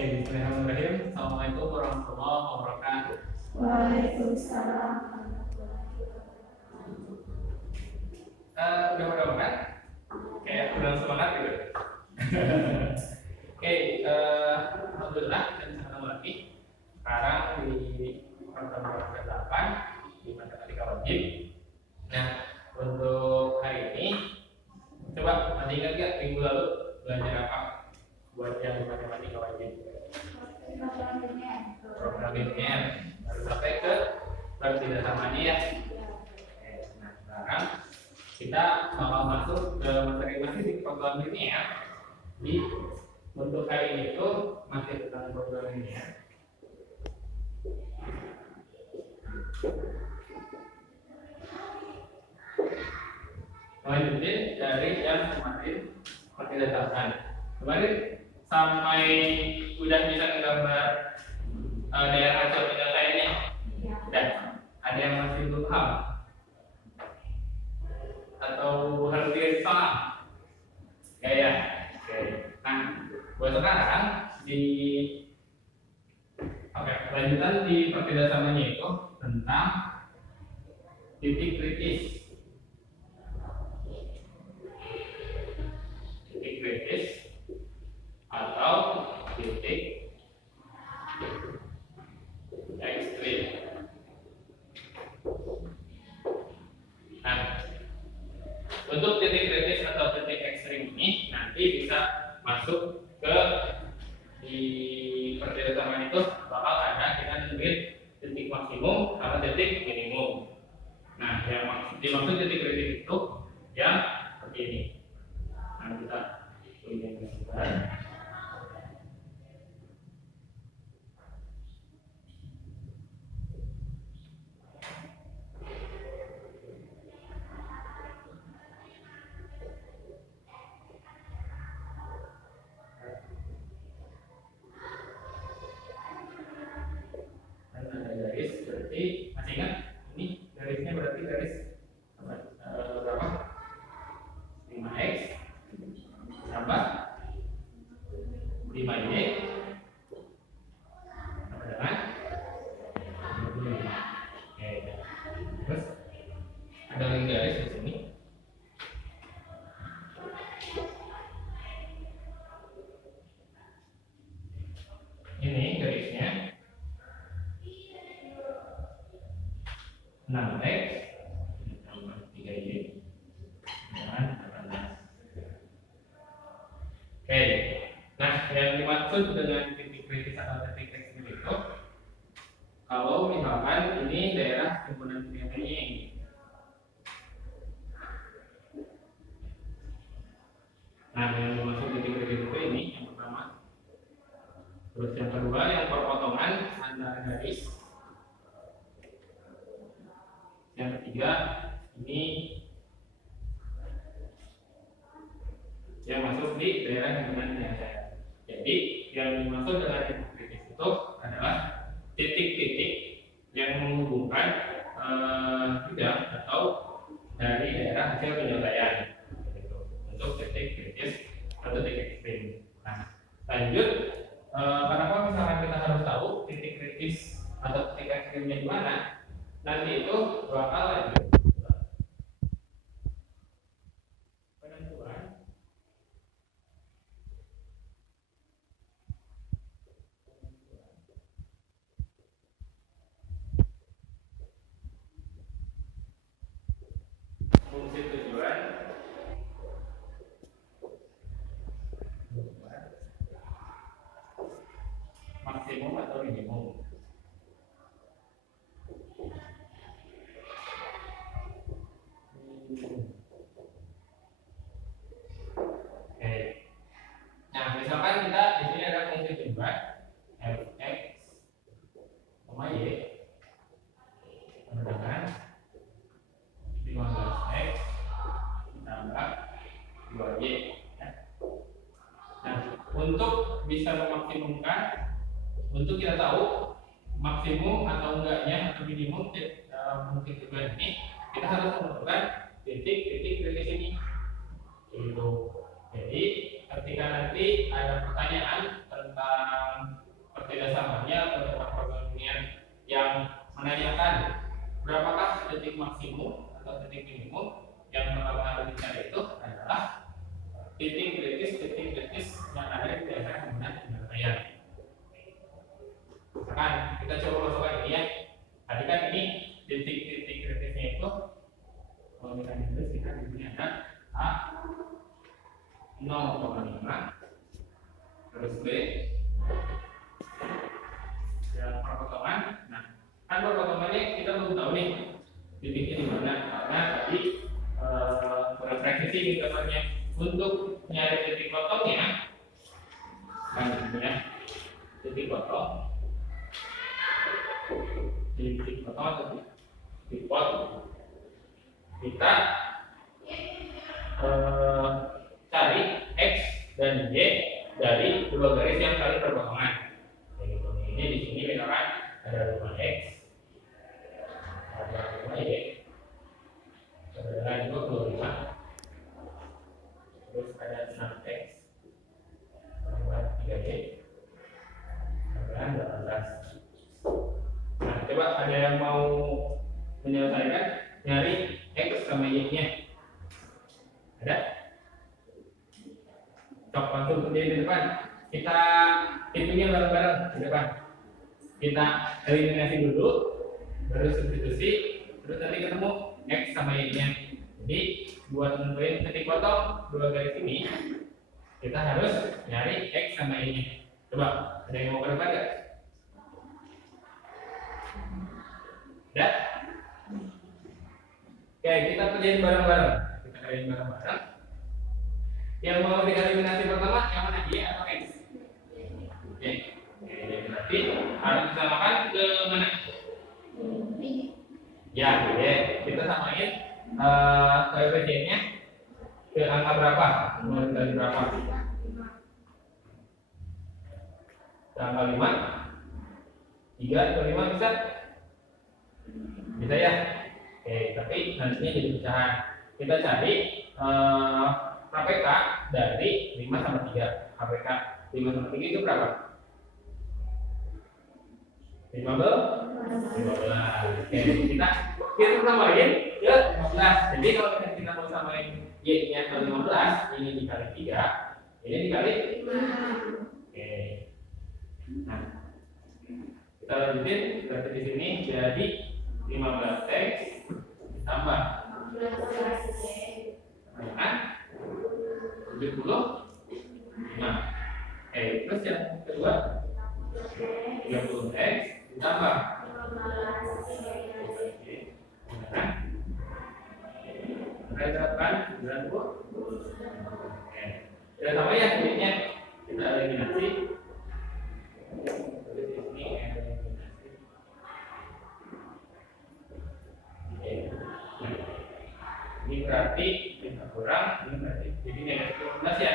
Bismillahirrahmanirrahim. Assalamualaikum warahmatullahi wabarakatuh. Waalaikumsalam. Udah mudah-mudahan kayak kurang semangat gitu. Alhamdulillah kita bisa ketemu lagi. Sekarang di pertemuan ke-8 di matematika wajib. Nah, untuk hari ini coba masih ingat gak minggu lalu belajar apa buat yang matematika wajib? Program linear. Baru sampai ke pertidasamanya ya. Nah, sekarang kita bakal masuk ke materi masih di program linear. Di untuk hari ini itu masih tentang program linear. Lanjutin dari yang kemarin pertidasan. Kemarin sampai udah bisa menggambar daerah hasil penyelesaiannya. Dan ada yang masih belum paham atau harus disalah? Ya. Oke. Nah, buat sekarang lanjutan di pertidasannya itu tentang titik kritis. Titik kritis atau titik ekstrim. Nah, untuk titik kritis atau titik ekstrim ini nanti bisa masuk ke di pertidasan itu bakal ada kita nyebut titik maksimum sama titik minimum. Nah, yang dimaksud titik kritis itu yang seperti ini. Nah, kita punya gambar. Berarti masih ingat ini garisnya berarti garis berapa? 5x tambah 5y sama dengan 25. Oke. Terus ada lagi garis di sini. Ini garisnya 6x tambah 3y dengan 18. Oke. Nah, yang dimaksud dengan titik kritis atau titik ekstrim itu kalau misalkan ini daerah himpunan kegiatannya ini. Nah, yang dimaksud titik kritis itu ini yang pertama. Terus yang kedua yang perpotongan antara garis. Yang ketiga ini yang masuk di daerah himpunan kegiatan. Jadi yang dimaksud dengan titik kritis itu adalah titik-titik yang menghubungkan bidang atau dari daerah hasil penyelesaian. Untuk titik kritis atau titik ekstrim. Nah, lanjut, kenapa misalkan kita harus tahu titik kritis atau titik ekstrimnya di mana? Nanti itu bakal lanjut penentuan fungsi tujuan maksimum atau minimum. Oke. Nah, misalkan kita di sini ada fungsi tujuan f(x), y sama dengan 15x tambah 2y. Nah, untuk bisa memaksimumkan, untuk kita tahu maksimum atau enggaknya atau minimum fungsi tujuan ini, kita harus menentukan titik-titik kritis ini. Jadi ketika nanti ada pertanyaan tentang kerjasamanya atau tentang perbandingan yang menanyakan berapakah titik maksimum atau titik minimum. Yang pertama harus dicari itu adalah titik kritis yang ada di daerah penggunaan penyelesaian. Misalkan kita coba masukkan ini ya. Tadi kan ini titik-titik kritisnya itu kalau misalnya itu kita di sini ada A 0,5 terus B dan perpotongan. Nah, kan perpotongannya kita belum tahu nih titiknya di mana karena tadi kurang presisi gitu gambarnya. Untuk nyari titik potongnya, kan ini ya, titik potong atau titik potong kita cari X dan Y dari dua garis yang saling berpotongan. Ini di sini misalkan ada 5X, ada 5Y, ada 25, terus ada 6X, tambah 3Y, tambah 18. Nah, coba ada yang mau menyelesaikan nyari X sama Y-nya? Ada? Cok langsung berdiri di depan. Kita hitungnya bareng-bareng di depan. Kita eliminasi dulu, baru substitusi, terus nanti ketemu X sama Y-nya. Jadi buat nentuin titik potong dua garis ini, kita harus nyari X sama Y-nya. Coba, ada yang mau ke depan nggak? Ada? Oke, kita kerjain bareng-bareng. Yang mau dieliminasi pertama yang mana? Y atau X? Oke, berarti harus disamakan ke mana? Ya, kita samain koefisiennya ke angka berapa? Dari berapa? Ke angka 5? 3 atau 5 bisa? Bisa ya? Oke, tapi nantinya jadi pecahan. Kita cari HPK dari 5 sama 3. HPK 5 sama 3 itu berapa? 15. Oke, kita samain ke 15. Jadi kalau kita mau samain Y-nya ke 15, ini dikali 3, ini dikali 5. Oke. Nah, kita lanjutin berarti di sini jadi 15X ditambah 75. Terus yang kedua 30X ditambah 90. Sudah sama ya kulitnya, kita eliminasi. Ini berarti kita kurang, ini berarti jadi negatif 12 ya.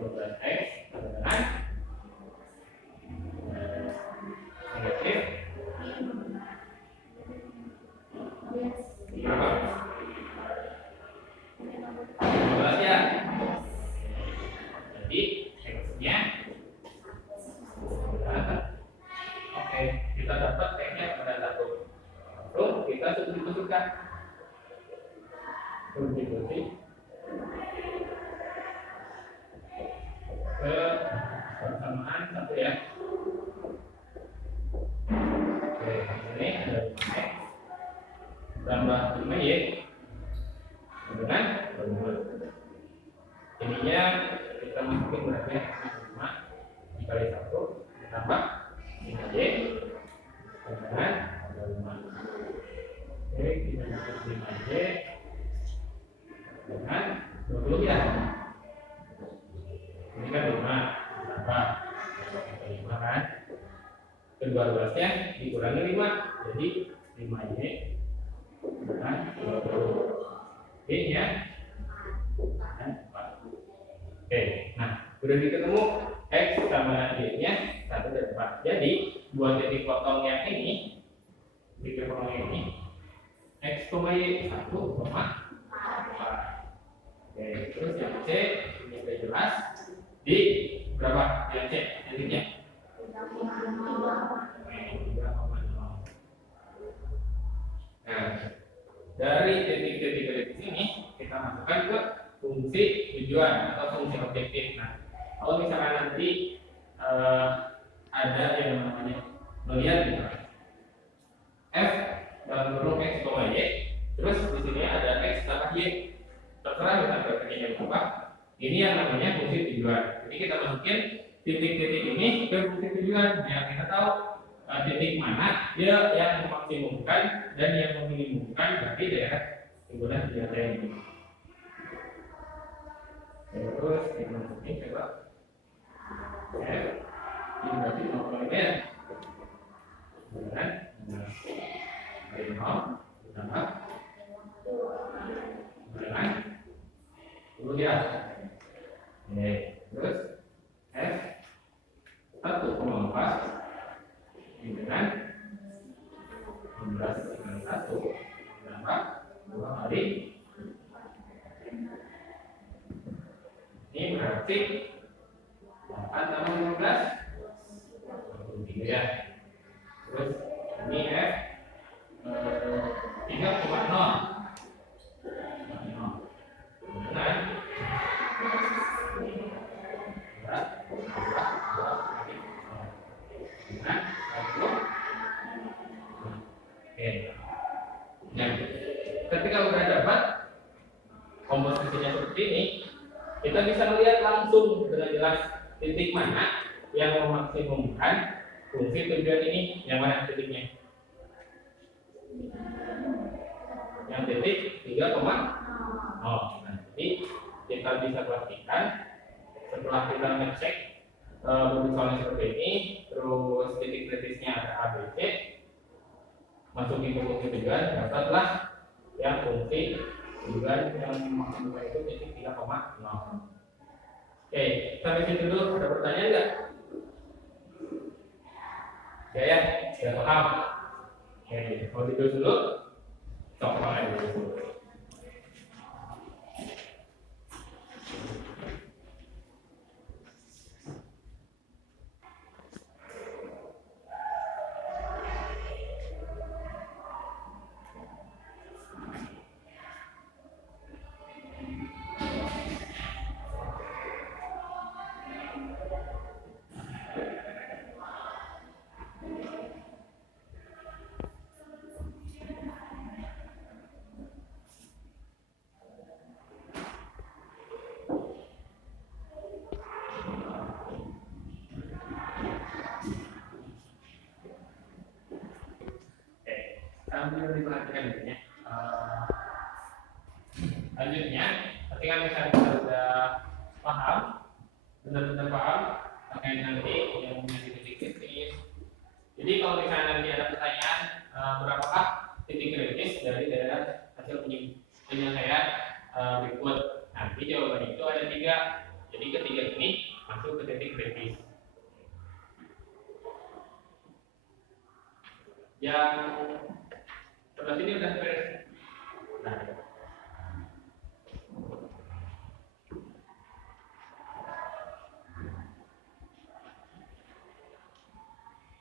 12X dengan negatif berapa? 12 ya. Jadi X-nya oke, kita dapat X-nya pada 1. Lalu kita substitusikan. Substitusi ke persamaan 1 ya. Oke, ini ada 5X tambah 5Y dengan 25. Jadinya kita masukin berapa? 5 dikali 1 ditambah 5Y dengan 25. Oke, kita dapat 5Y dengan 20 ya. Ini kan 5 ditambah 5 kan. Kedua 12-nya dikurangi 5, jadi 5Y dengan 20. Oke ya. Oke, nah udah ketemu X sama Y-nya 1 dan 4. Jadi buat titik potong yang ini, titik potong yang ini X, Y 1, 4. Oke, terus yang C ini sudah jelas di berapa? Yang C, titiknya? 3,0. Nah, dari titik-titik di sini kita masukkan ke fungsi tujuan atau fungsi objektif. Nah, kalau misalkan nanti ada yang namanya melihat gitu, f dalam kurung x, y, terus di sini ada x tambah y, terserah kita berarti berapa. Ini yang namanya fungsi tujuan. Jadi kita masukin titik-titik ini ke fungsi tujuan. Yang kita tahu titik mana dia yang memaksimumkan dan yang meminimumkan dari daerah timbunan senjata ini. Terus kita masukin coba f ini berarti 0 ya. Kemudian 0 tambah dengan dulu ya. Oke, terus f 1,4 dengan 16 dengan 1 tambah 2 kali. Ini berarti 8 tambah 15 23 ya. Terus ini f 3,0 dengan Nah, ketika udah dapat komposisinya seperti ini, kita bisa melihat langsung dengan jelas titik mana yang memaksimumkan fungsi tujuan ini. Yang mana titiknya? Yang titik 3,0. Nah, jadi kita bisa pastikan setelah kita ngecek soalnya seperti ini, terus titik kritisnya ada A, B, C, masukin ke fungsi tujuan, dapatlah yang fungsi tujuan yang maksimal itu titik 3,0. Oke, sampai situ dulu. Ada pertanyaan nggak? Ya, sudah paham. Oke, kalau itu dulu, coba aja dulu. Sambil diperhatikan gitu ya. Lanjutnya, ketika misalnya kita sudah paham, benar-benar paham terkait nanti yang punya titik kritis. Jadi kalau misalnya nanti ada pertanyaan, berapakah titik kritis dari daerah hasil penyelesaian berikut? Nanti jawabannya itu ada 3. Jadi ketiga ini masuk ke titik kritis. Yang sebelah sini udah beres. Nah,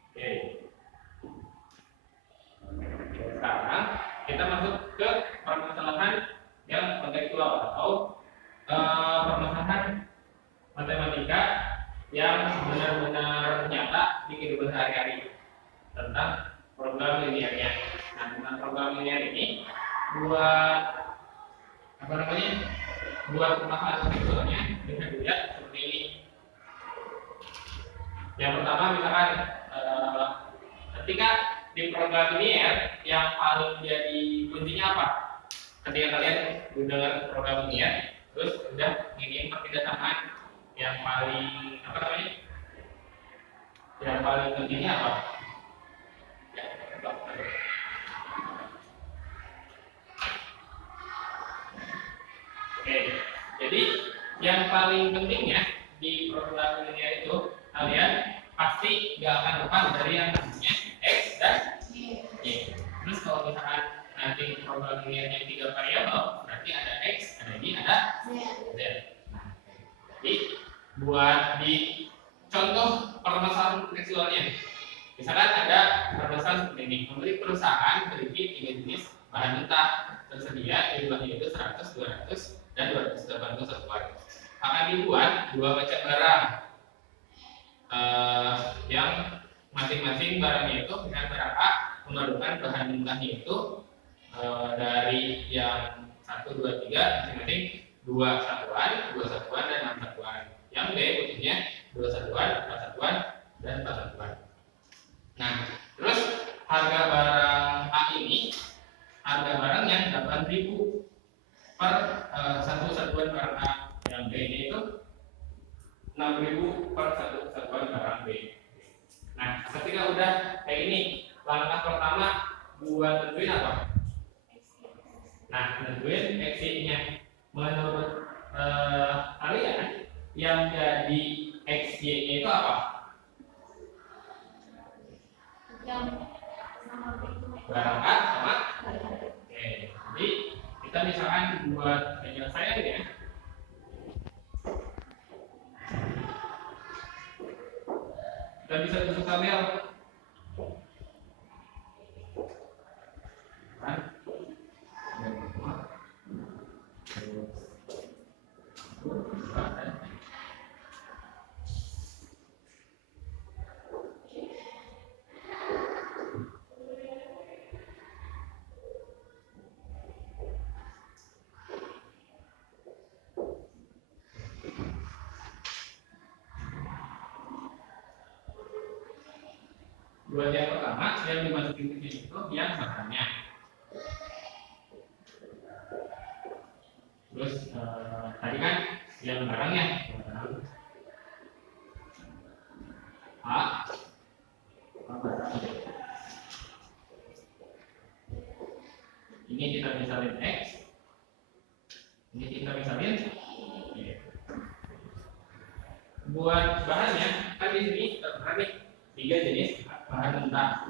oke. Sekarang kita masuk ke permasalahan yang kontekstual atau permasalahan matematika yang benar-benar nyata di kehidupan sehari-hari tentang program linearnya. Nah, tentang program linear ini buat masalah kontekstualnya bisa dilihat seperti ini. Yang pertama misalkan ketika di program linear yang paling jadi kuncinya apa? Ketika kalian mendengar program linear, terus udah nginiin perpindahan yang paling yang paling kuncinya apa? Oke, jadi yang paling pentingnya di program linear itu kalian pasti nggak akan lepas dari yang namanya x dan y. Terus kalau misalkan nanti program linearnya 3 variabel, berarti ada x, ada y, ada z. Nah, jadi buat di contoh permasalahan tekstualnya. Misalkan ada permasalahan seperti ini, pemilik perusahaan memiliki 3 jenis bahan mentah tersedia, jumlahnya itu 100, 200, dan 280 satuan. Akan dibuat 2 macam barang yang masing-masing barangnya itu dengan barang A memerlukan bahan mentahnya itu dari yang 1, 2, 3 masing-masing 2 satuan, 2 satuan, dan 6 satuan. Yang B butuhnya 2 satuan, 4 satuan, dan 4 satuan. Nah, terus harga barang A ini, harga barangnya 8.000 per satu satuan barang A. Yang B ini itu 6.000 per satu satuan barang B. Nah, ketika udah kayak ini, langkah pertama buat nentuin apa? Nah, nentuin XY-nya. Menurut kalian yang jadi XY-nya itu apa? Yang sama itu. Barang A sama. Oke, jadi kita misalkan buat penyelesaian ya. Kita bisa tutup tabel. Kan? Buat yang pertama yang dimasukin ke sini itu yang bahannya. Terus tadi kan yang barangnya A, ini kita misalin X, ini kita misalin Y. Buat bahannya kan di sini tertera nih 3 jenis bahan mentah.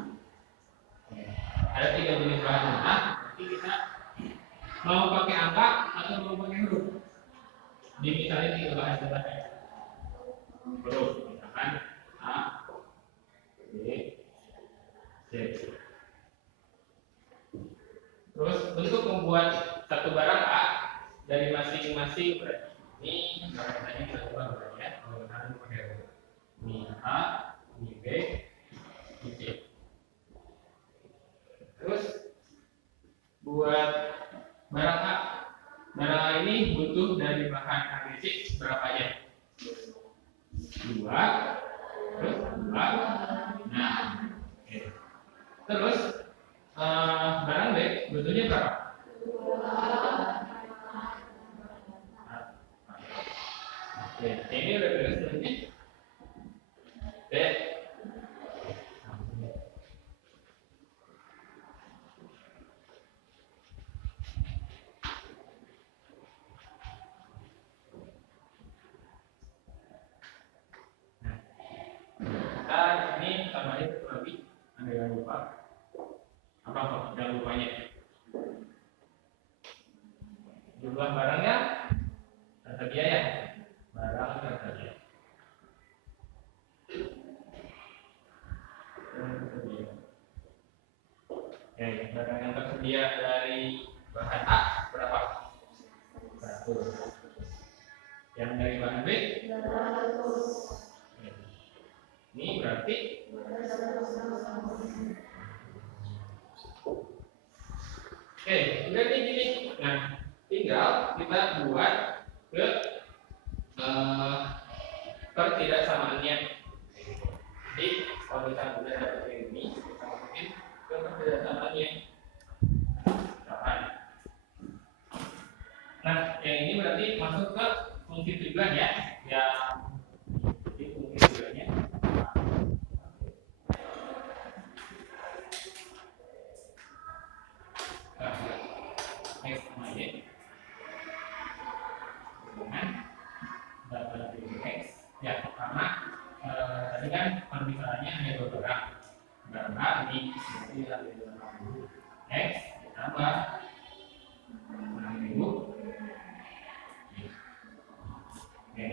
Ada 3 jenis bahan mentah. Nanti kita mau pakai angka atau mau pakai huruf. Dimisalin 3 bahan mentah. Huruf, misalkan A, B, C. Terus untuk membuat satu barang A dari masing-masing berarti ini barangnya kita ubah ya. Menggunakan pakai huruf. Ini A, ini B, ini C. Terus buat barang A, barang A ini butuh dari bahan ABC berapanya? 2, terus 2. Nah, oke. Terus barang B butuhnya berapa? 2. Oke, ini udah beres belum nih? B. Nah, ini tambahin satu lagi. Ada yang lupa? Apa kok yang lupanya? Jumlah barangnya tersedia ya? Barang tersedia. Oke, barang yang tersedia dari bahan A berapa? 100. Yang dari bahan B? 200. Ini berarti oke, udah nih gini. Nah, tinggal kita buat ke ketidaksamaannya. Jadi kalau kita udah dapat ini, kita masukin ke ketidaksamaannya. Nah, yang ini berarti masuk ke fungsi tujuan ya. Yang di fungsi tujuannya. Next sama Y. Dengan data X. Ya, karena tadi kan permisalannya hanya 2 barang. Barang A ini berarti ada 2 X ditambah 6.000. Oke.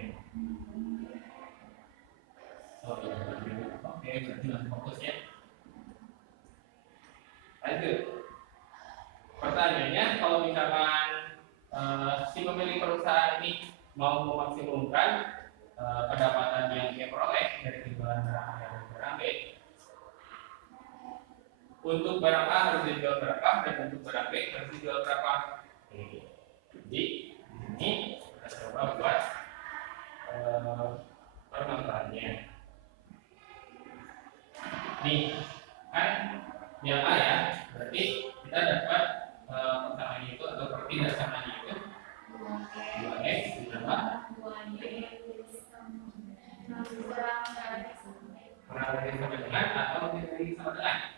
mau memaksimumkan pendapatan yang dia peroleh dari penjualan barang A dan barang B, untuk barang A harus dijual berapa dan untuk barang B harus dijual berapa. Jadi ini kita coba buat permasalahannya. Nih kan yang A ya, berarti kita dapat persamaannya itu atau pertidaksamanya itu 2x ditambah kurang dari sama dengan atau lebih dari sama dengan.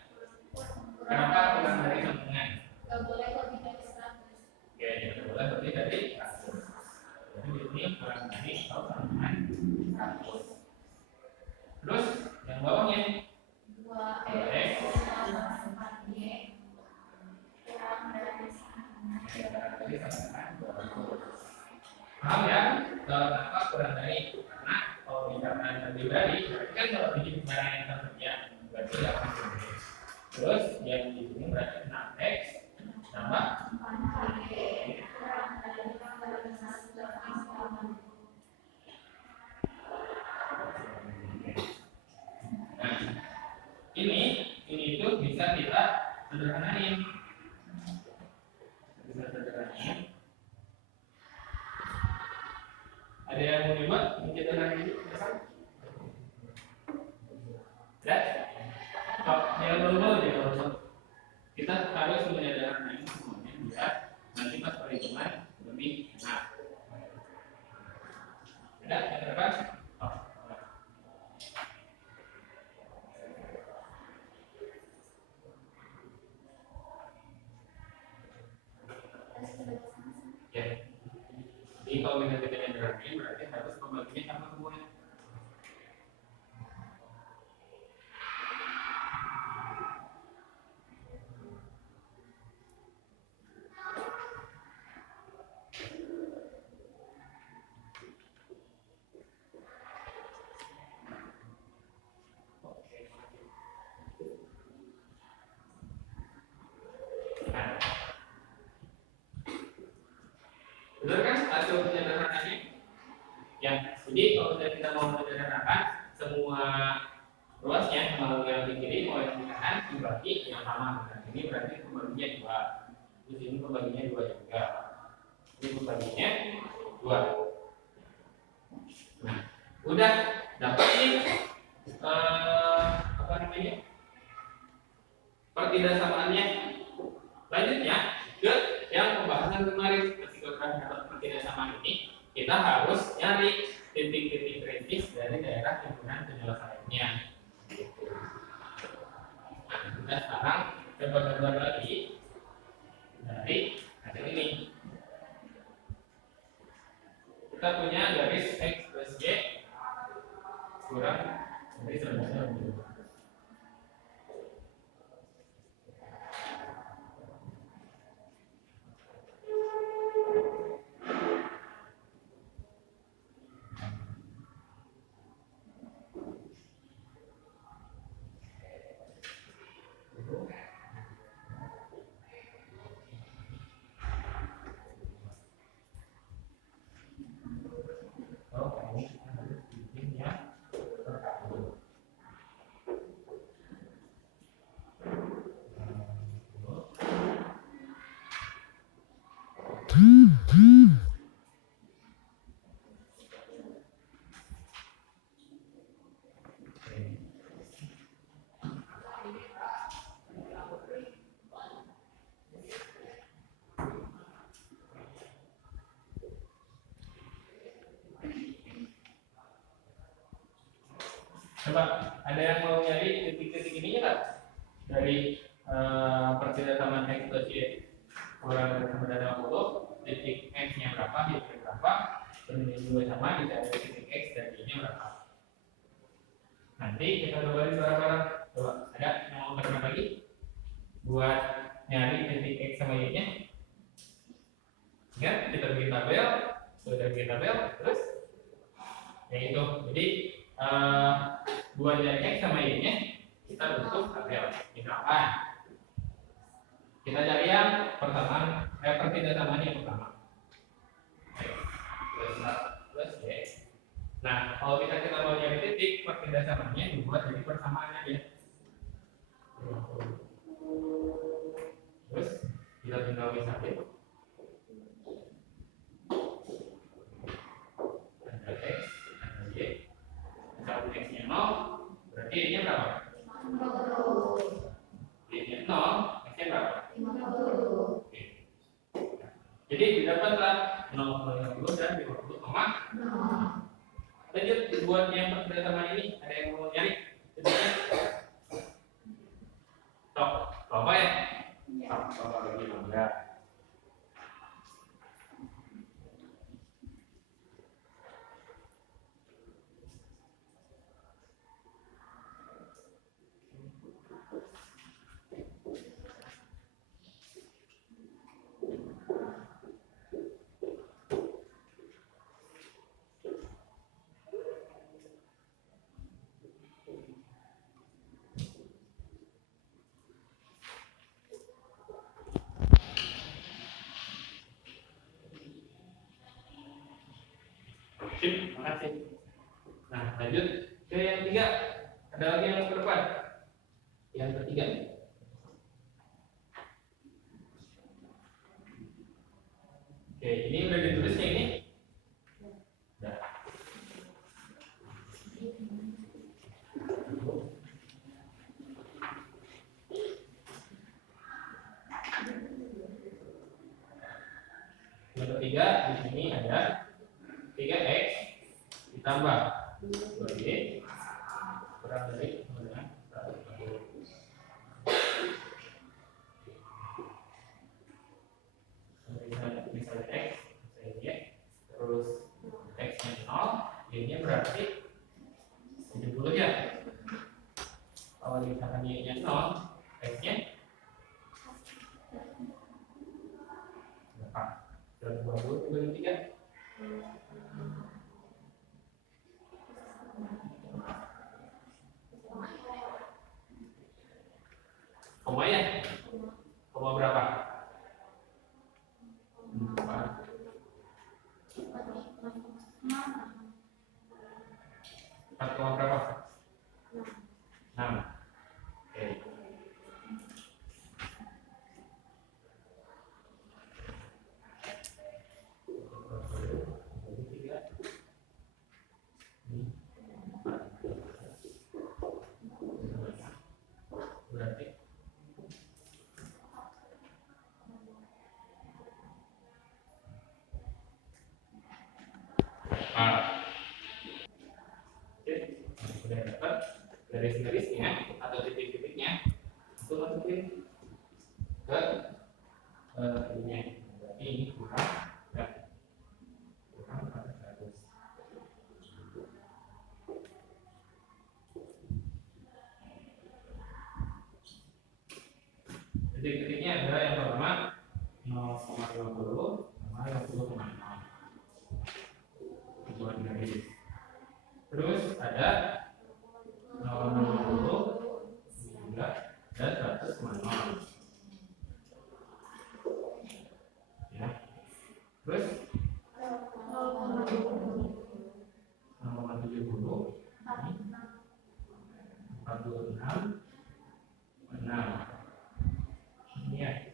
Kenapa kurang dari sama dengan? Gak boleh lebih dari 100. Oke, tidak boleh lebih dari 100. Jadi ini kurang dari atau sama dengan 100. Terus yang bawahnya 2x tambah 4y kurang dari paham ya? Kenapa kurang dari? Karena kalau misalkan lebih dari, berarti kan kalau bikin barang yang tersedia berarti akan lebih. Terus yang di sini berarti 6x tambah 4y kurang dari 1 Nah, ini itu bisa kita sederhanain. Bisa sederhanain. Ada yang mau coba menyederhanain itu? Ya? Kok yang baru-baru ya baru. Kita harus menyederhanain semuanya biar nanti pas perhitungan lebih enak. Ada yang terdapat? Ya. Jadi kalau kita tidak menyederhanain berarti harus pembaginya sama semuanya. Benar kan hasil penyederhanaannya? Ya, jadi kalau kita mau menyederhanakan semua ruasnya, mau yang di kiri mau yang di kanan dibagi yang sama. Nah, ini berarti pembaginya 2. Di sini pembaginya 2 juga. Ini pembaginya 2. Nah, udah dapat nih apa namanya? Pertidaksamaannya. Lanjutnya ke yang pembahasan kemarin. Dapat pertidaksamaan ini, kita harus nyari titik-titik kritis dari daerah himpunan penyelesaiannya. Nah, kita sekarang coba gambar lagi dari hasil ini. Kita punya garis x plus y kurang dari 120. Coba ada yang mau nyari titik-titik ininya nggak dari pertidaksamaan x plus y kurang dari sama dari 50, titik x nya berapa, y nya berapa, dan ini juga sama dicari titik x dan y nya berapa. Nanti kita cobain bareng-bareng. Coba ada yang mau bermain lagi buat nyari titik x sama y nya? Ingat kita bikin tabel, sudah bikin tabel, terus ya itu. Jadi buat nyari x sama y nya kita bentuk tabel. Misalkan kita cari yang persamaan pertidaksamaan yang pertama. Plus y plus Y. Nah, kalau kita mau nyari titik, perpindahannya dibuat jadi persamaan aja. Terus kita tinggal misalin ada X, ada Y. Misalkan X-nya 0, berarti Y-nya berapa? 50. Y-nya 0, X-nya berapa? 50. Oke. Jadi didapatlah 0,50 dan 50,0. Lanjut buat yang persamaan ini, ada yang mau nyari? Stop, apa ya? Stop lagi ya. Sip, makasih. Nah, lanjut ke yang ketiga. Ada lagi yang ke depan. Yang ketiga. Oke, ini udah ditulisnya ini. Udah. Yang ketiga di sini ada 3x ditambah 2y kurang dari 140. Misalnya x, y, terus x-nya 0, y-nya berarti 70 ya. Kalau misalkan y-nya 0, x-nya berapa? 120 dibagi 3. Koma ya? Koma berapa? 4. 4 koma berapa? 6. Oke. Berarti oke, sudah dapat garis-garisnya atau titik-titiknya, itu masukin ke ini. Berarti ini kurang ya, kurang 400. Titik-titiknya adalah yang pertama 0,50 sama 50,0. Buat garis. Terus ada 0,50 juga dan 100,0 ya. Terus 0,70 46,6 ini ya.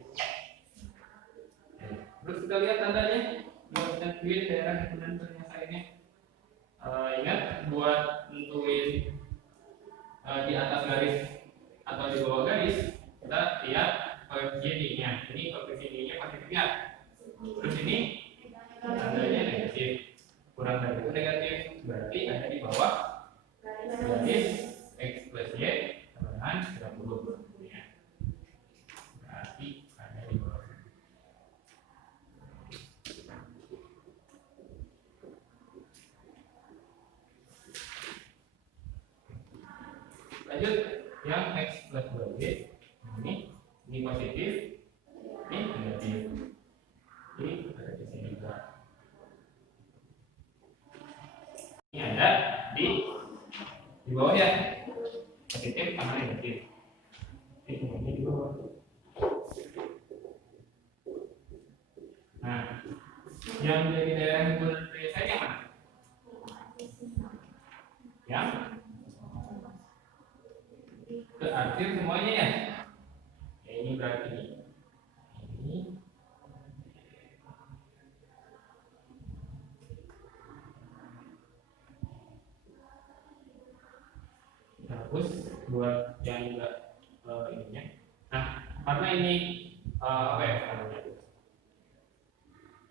Terus kita lihat tandanya buat nentuin daerah himpunan penyelesaiannya. Ingat buat nentuin di atas garis atau di bawah garis, kita lihat koefisien Y-nya. Ini koefisien Y-nya positif ya. Terus ini tandanya negatif. Kurang dari itu negatif, berarti ada di bawah garis X plus Y sama dengan 30. Berarti ada di bawah. Lanjut yang X plus 2Y ini positif, ini negatif. Ini ada di sini juga. Ini ada di bawah ya, positif sama negatif. Ini semuanya di bawah. Nah, yang jadi daerah himpunan penyelesaian yang mana? yang ke akhir semuanya ya. Ini berarti ini terus buat yang enggak ininya. Nah, karena ini apa ya namanya?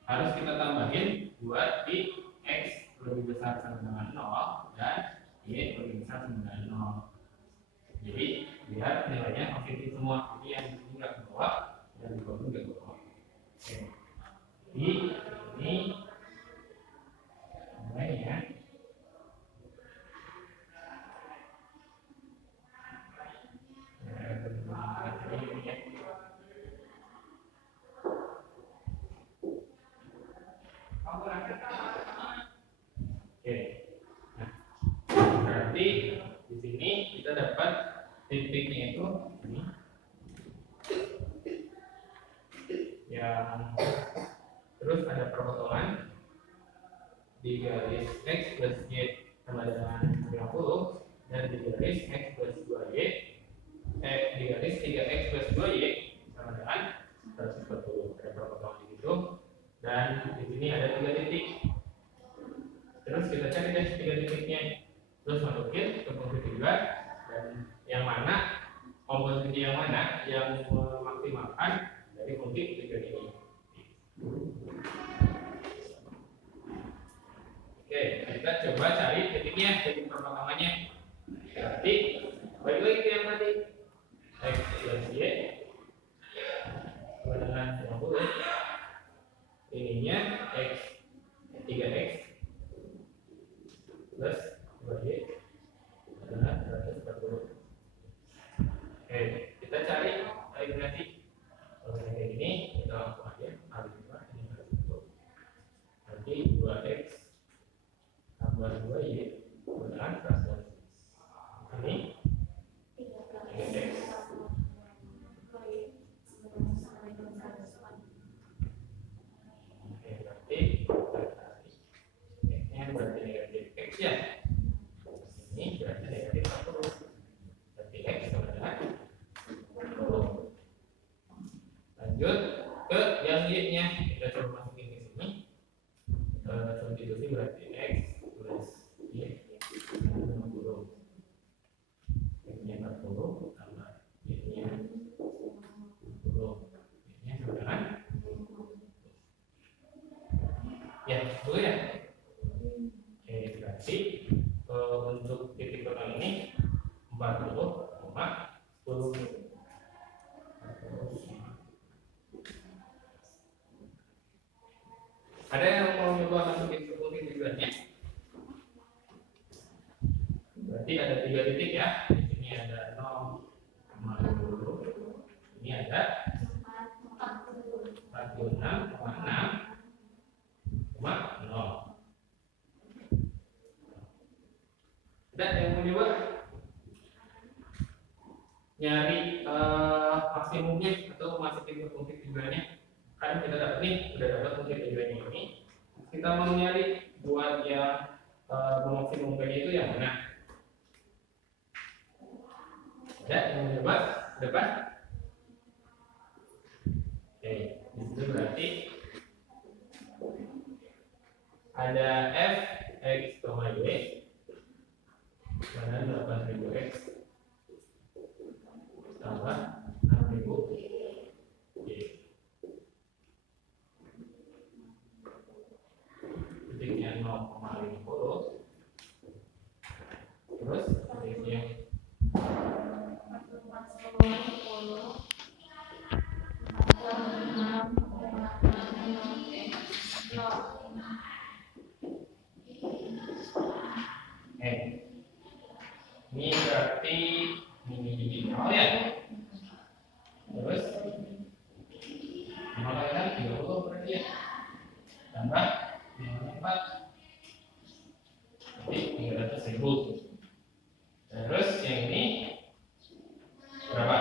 Harus kita tambahin buat di x lebih besar sama dengan 0 dan y lebih besar sama dengan 0. Jadi biar nilainya positif semua. Jadi yang di sini nggak ke bawah dan di bawah nggak ke bawah. Oke. Jadi ini mulai ya. Oke. Nah, berarti di sini kita dapat titiknya itu ini yang terus ada perpotongan di garis x plus y sama dengan 50 dan di garis x plus 2y di garis 3x plus 2y sama dengan 140. Ada perpotongan gitu dan di sini ada 3 titik. Terus kita cari deh 3 titiknya, terus masukin ke fungsi 3 dan yang mana komposisi yang mana yang memaksimalkan dari fungsi 3 ini. Oke, kita coba cari titiknya, titik perpotongannya. Berarti balik lagi ke yang tadi x plus y sama dengan 50. Ininya x 3x plus 2y adalah 140. Oke, kita cari kalibrasi. Kalau kayak gini, kita langsung aja kali 2 ini harus betul. Nanti 2x tambah 2y adalah 140. Ini 3x. Oke, berarti x-nya berarti negatif x ya. Ini berarti negatif 40. Berarti x sama dengan 40. Lanjut ke yang y-nya, kita coba masukin ke sini. Substitusi berarti x plus y 50. X-nya 40 tambah y-nya 50. Y-nya sama dengan ya, betul ya. Oke, berarti untuk titik total ini 40,10. Ada yang mau nyoba masukin ke fungsi tujuannya? Berarti ada 3 titik ya. Di sini ada 0,20. Ini ada 46,6,0. Ada yang mau nyoba nyari maksimumnya atau masukin ke fungsi tujuannya? Kan kita dapat nih, udah dapat fungsi tujuannya ini. Kita mau nyari buat yang memaksimumkannya itu yang mana? Ada yang mau coba? Depan? Oke, di situ berarti ada f x, y dengan 8000x tambah 6000y. Titiknya 0,50. Terus titiknya ini berarti ini 0 ya. Terus 0 kan 30 berarti ya. Tambah 4 berarti 300.000. Terus yang ini berapa?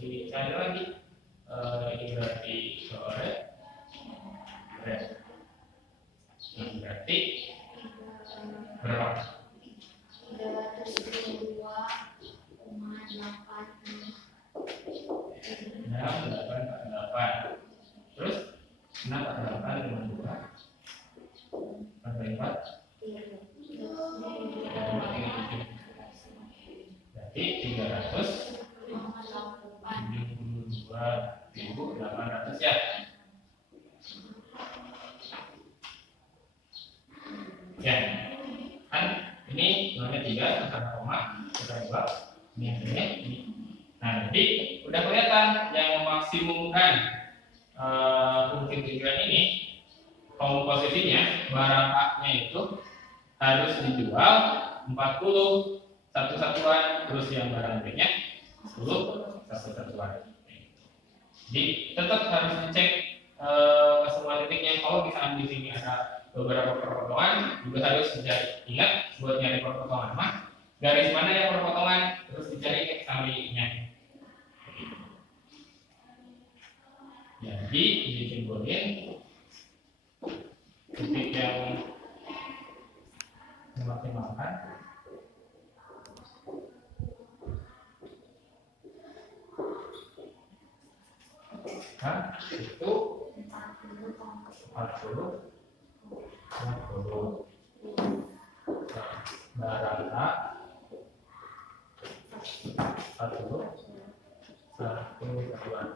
dicari lagi. Ini berarti sore. Ini berarti berapa? 6,88. Terus 6,88 4 berarti 372.800 ya. Ya, kan ini nolnya 3 karena koma, kita buat ini. Nah, jadi udah kelihatan yang memaksimumkan fungsi tujuan ini komposisinya barang A-nya itu harus dijual 40 satu satuan, terus yang barang B-nya 10 satu satuan. Jadi tetap harus dicek ke semua titiknya. Kalau misalnya di sini ada beberapa perpotongan, juga harus dicari. Ingat buat nyari perpotongan mah garis mana yang perpotongan, terus dicari sambilnya. Jadi disimpulin titik yang memaksimalkan itu 40 barang A 40 satu satuan.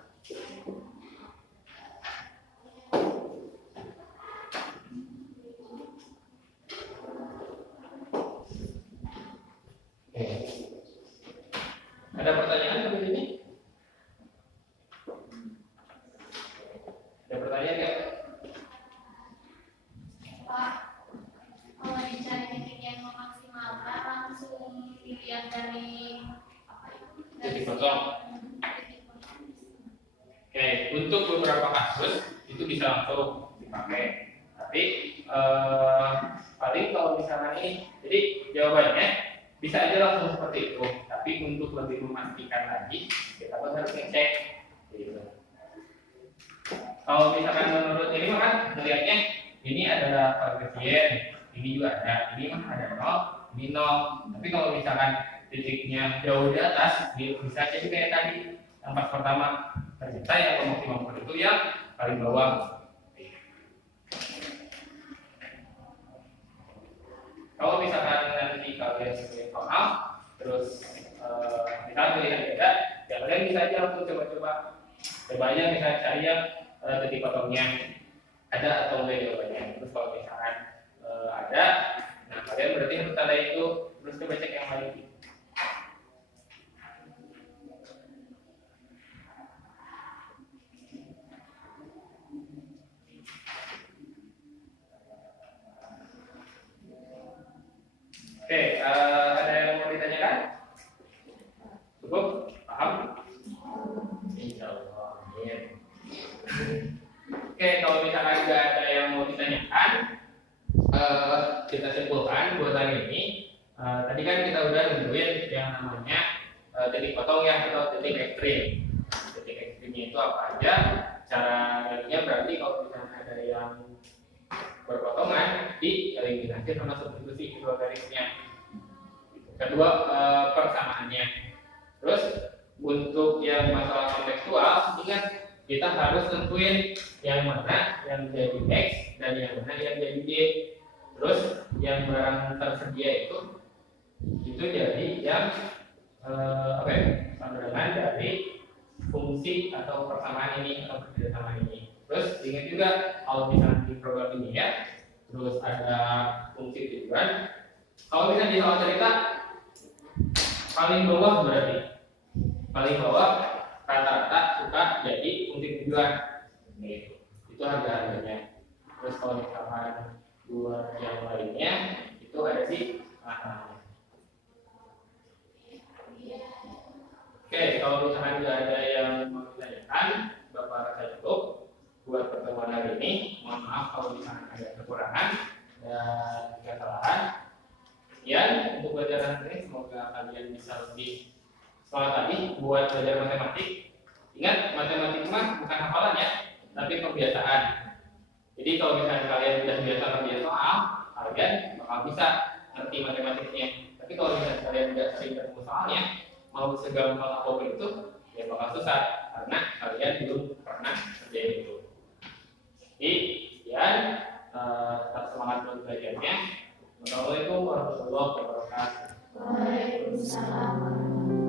Ada pertanyaan sampai sini? Ada pertanyaan ya? Pak, kalau dicari titik yang memaksimalkan langsung dilihat dari apa itu? Titik kosong. Oke, untuk beberapa kasus itu bisa langsung dipakai. Tapi paling kalau misalnya ini, jadi jawabannya bisa aja langsung seperti itu. Tapi untuk lebih memastikan lagi, kita harus ngecek. Gitu. Kalau misalkan menurut ini mah kan melihatnya ini ada koefisien, ini juga ada, ini mah ada 0, ini 0. Tapi kalau misalkan titiknya jauh di atas, bisa jadi kayak tadi yang pas pertama, ternyata yang memaksimalkan itu yang paling bawah. Kalau misalkan nanti kalian punya soal, terus misalnya pilihan beda, ya kalian bisa aja langsung coba aja misalnya cari yang titik potongnya ada atau enggak jawabannya. Terus kalau misalkan ada, nah kalian berarti harus tanda itu, terus coba cek yang lain. Oke, ada yang mau ditanyakan? Cukup? Paham? Insyaallah. Oke, kalau misalkan nggak ada yang mau ditanyakan, kita simpulkan buat hari ini. Tadi kan kita udah nentuin yang namanya titik potong ya atau titik ekstrim. Titik ekstrimnya itu apa aja? Cara nyarinya berarti kalau misalnya ada yang berpotongan dieliminasi sama substitusi kedua garisnya. Kedua persamaannya. Terus untuk yang masalah kontekstual, ingat kita harus tentuin yang mana yang jadi X dan yang mana yang jadi Y. Terus yang barang tersedia itu jadi yang sambungan dari fungsi atau persamaan ini atau persamaan ini. Terus ingat juga kalau misalnya di program ini ya, terus ada fungsi tujuan. Kalau misalnya di soal cerita paling bawah berarti paling bawah rata-rata suka jadi fungsi tujuan. Itu harganya. Terus kalau misalkan dua yang lainnya itu ada di tengah-tengahnya. Oke, kalau misalkan tidak ada yang mau ditanyakan, Bapak rasa cukup buat pertemuan hari ini. Mohon maaf kalau misalkan ada kekurangan dan kesalahan. Sekian untuk pelajaran ini, semoga kalian bisa lebih semangat lagi buat belajar matematik. Ingat, matematika mah bukan hafalan ya, tapi kebiasaan. Jadi kalau misalnya kalian sudah biasa ngerjain soal, kalian bakal bisa ngerti matematiknya. Tapi kalau misalnya kalian tidak sering ketemu soalnya, mau segampang apapun itu, ya bakal susah karena kalian belum pernah kerjain itu. Jadi, sekian, tetap semangat buat belajarnya. Assalamualaikum warahmatullahi wabarakatuh. Waalaikumsalam.